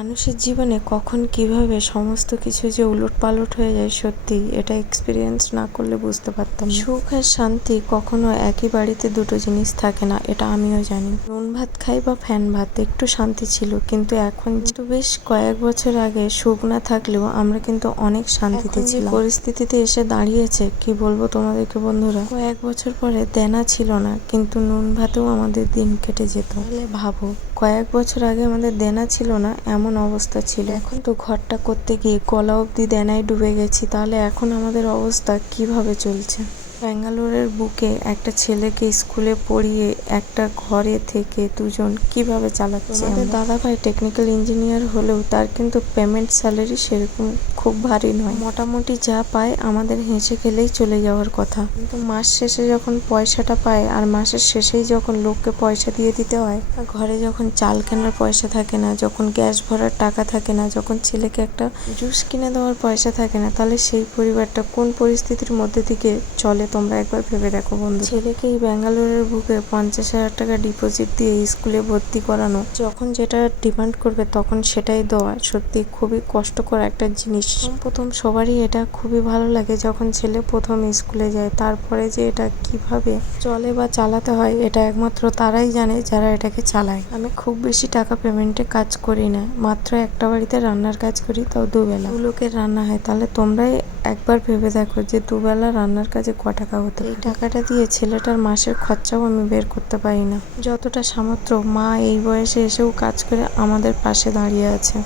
মানুষের জীবনে কখন কীভাবে সমস্ত কিছু যে উলট পালট হয়ে যায় সত্যি এটা এক্সপিরিয়েন্স না করলে বুঝতে পারতাম সুখ আর শান্তি কখনো একই বাড়িতে দুটো জিনিস থাকে না এটা আমিও জানি। নুন ভাত খাই বা ফ্যান ভাত একটু শান্তি ছিল কিন্তু এখন কিন্তু বেশ কয়েক বছর আগে সুখ না থাকলেও আমরা কিন্তু অনেক শান্তিতে ছিলাম। পরিস্থিতিতে এসে দাঁড়িয়েছে কি বলব তোমাদেরকে বন্ধুরা? কয়েক বছর পরে দেনা ছিল না কিন্তু নুন ভাতেও আমাদের দিন কেটে যেত। তাহলে ভাবো কয়েক বছর আগে আমাদের দেনা ছিল না, এমন অবস্থা ছিল। এখন তো ঘরটা করতে গিয়ে কলা অবধি দেনায় ডুবে গেছি, তাহলে এখন আমাদের অবস্থা কীভাবে চলছে? ব্যাঙ্গালোরের বুকে একটা ছেলেকে স্কুলে পড়িয়ে একটা ঘরে থেকে দুজন কীভাবে চালাচ্ছে আমাদের দাদা ভাই টেকনিক্যাল ইঞ্জিনিয়ার হলেও তার কিন্তু পেমেন্ট স্যালারি সেরকম খুব ভারী নয়। মোটামুটি যা পায় আমাদের হেসে খেলেই চলে যাওয়ার কথা। কিন্তু মাস শেষে যখন পয়সাটা পায় আর মাসের শেষেই যখন লোককে পয়সা দিয়ে দিতে হয় ঘরে যখন চাল কেনার পয়সা থাকে না যখন গ্যাস ভরার টাকা থাকে না যখন ছেলেকে একটা জুস কিনে দেওয়ার পয়সা থাকে না তাহলে সেই পরিবারটা কোন পরিস্থিতির মধ্যে থেকে চলে তোমরা একবার ভেবে দেখো বন্ধু। ছেলেকে এই ব্যাঙ্গালোরের বুকে পঞ্চাশ হাজার টাকা ডিপোজিট দিয়ে স্কুলে ভর্তি করানো, যখন যেটা ডিমান্ড করবে তখন সেটাই দেওয়া, সত্যি খুবই কষ্টকর একটা জিনিস। প্রথম সবারই এটা খুবই ভালো লাগে যখন ছেলে প্রথম স্কুলে যায়, তারপরে যে এটা কীভাবে চলে বা চালাতে হয়, এটা একমাত্র তারাই জানে যারা এটাকে চালায়। আমি খুব বেশি টাকা পেমেন্টে কাজ করি না, মাত্র একটা বাড়িতে রান্নার কাজ করি, তাও দুবেলা। লোকের রান্না হয়, তাহলে তোমরাই একবার ভেবে দেখো যে দুবেলা রান্নার কাজে ক টাকা হতো এই টাকাটা দিয়ে ছেলেটার মাসের খরচাও আমি বের করতে পারি না। যতটা সামর্থ্য মা এই বয়সে এসেও কাজ করে আমাদের পাশে দাঁড়িয়ে আছে।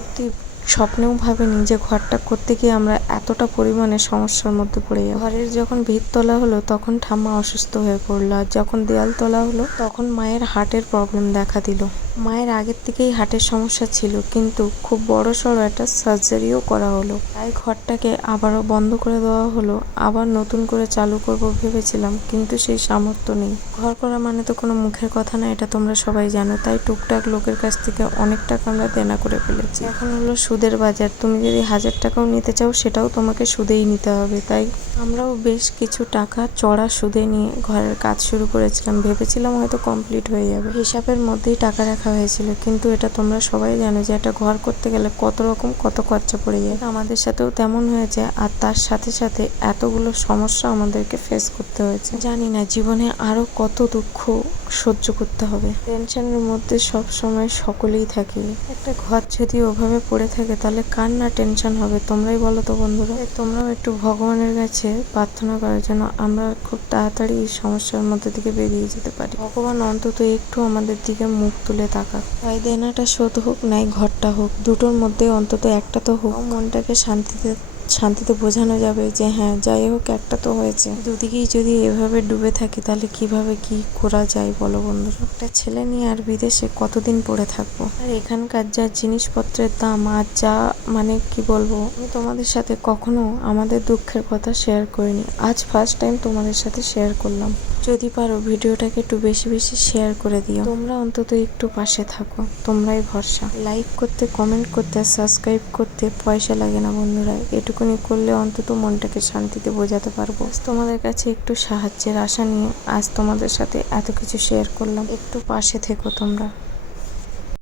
স্বপ্নেও ভাবিনি যে ঘরটা করতে গিয়ে আমরা এতটা পরিমাণে সমস্যার মধ্যে পড়ে যাই ঘরের যখন ভিত তোলা হলো তখন ঠাম্মা অসুস্থ হয়ে পড়ল। আর যখন দেয়াল তোলা হলো তখন মায়ের হার্টের প্রবলেম দেখা দিল। মায়ের আগের থেকেই হার্টের সমস্যা ছিল, কিন্তু খুব বড় সড়ো একটা সার্জারিও করা হলো। তাই ঘরটাকে আবারও বন্ধ করে দেওয়া হলো, আবার নতুন করে চালু করব ভেবেছিলাম, কিন্তু সেই সামর্থ্য নেই। ঘর করা মানে তো কোনো মুখের কথা না, এটা তোমরা সবাই জানো, তাই টুকটাক লোকের কাছ থেকে অনেক টাকা আমরা দেনা করে ফেলেছি। এখন হলো সুদের বাজার, তুমি যদি হাজার টাকাও নিতে চাও, সেটাও তোমাকে সুদেই নিতে হবে, তাই আমরাও বেশ কিছু টাকা চড়া সুদে নিয়ে ঘরের কাজ শুরু করেছিলাম, ভেবেছিলাম হয়তো কমপ্লিট হয়ে যাবে। হিসাবের মধ্যেই টাকা রাখা হয়েছিল। কিন্তু এটা তোমরা সবাই জানো যে একটা ঘর করতে গেলে কত রকম কত খরচা পড়ে যায়। আমাদের সাথেও তেমন হয়েছে আর তার সাথে সাথে এতগুলো সমস্যা আমাদেরকে ফেস করতে হয়েছে। জানি না, জীবনে আরও কত দুঃখ সহ্য করতে হবে। টেনশনের মধ্যে সব সময় সকলেই থাকি। একটা ঘর যদি ওভাবে পড়ে থাকে, তাহলে কার না টেনশন হবে? তোমরাই বলো তো বন্ধুরা। তোমরাও একটু ভগবানের কাছে প্রার্থনা করার জন্য আমরা খুব তাড়াতাড়ি এই সমস্যার মধ্যে থেকে বেরিয়ে যেতে পারি। ভগবান অন্তত একটু আমাদের দিকে মুখ তুলে তাকাক। হয় দেনাটা শোধ হোক, নাই ঘরটা হোক, দুটোর মধ্যে অন্তত একটা তো হোক। মনটাকে শান্তিতে শান্তিতে বোঝানো যাবে যে হ্যাঁ যাই হোক, একটা তো হয়েছে। দুদিকেই যদি এভাবে ডুবে থাকি, তাহলে কীভাবে কি করা যায় বলো বন্ধুরা? একটা ছেলে নিয়ে আর বিদেশে কতদিন পড়ে থাকব? আর এখানকার যা জিনিসপত্রের দাম আর যা মানে কি বলব, আমি তোমাদের সাথে কখনো আমাদের দুঃখের কথা শেয়ার করিনি। আজ ফার্স্ট টাইম তোমাদের সাথে শেয়ার করলাম। যদি পারো, ভিডিওটাকে একটু বেশি বেশি শেয়ার করে দিও। তোমরা অন্তত একটু পাশে থাকো, তোমরাই ভরসা। লাইক করতে কমেন্ট করতে সাবস্ক্রাইব করতে পয়সা লাগে না বন্ধুরা এটুকুনি করলে অন্তত মনটাকে শান্তিতে বোঝাতে পারব। তোমাদের কাছে একটু সাহায্যের আশা নিয়ে আজ তোমাদের সাথে এত কিছু শেয়ার করলাম। একটু পাশে থেকো তোমরা।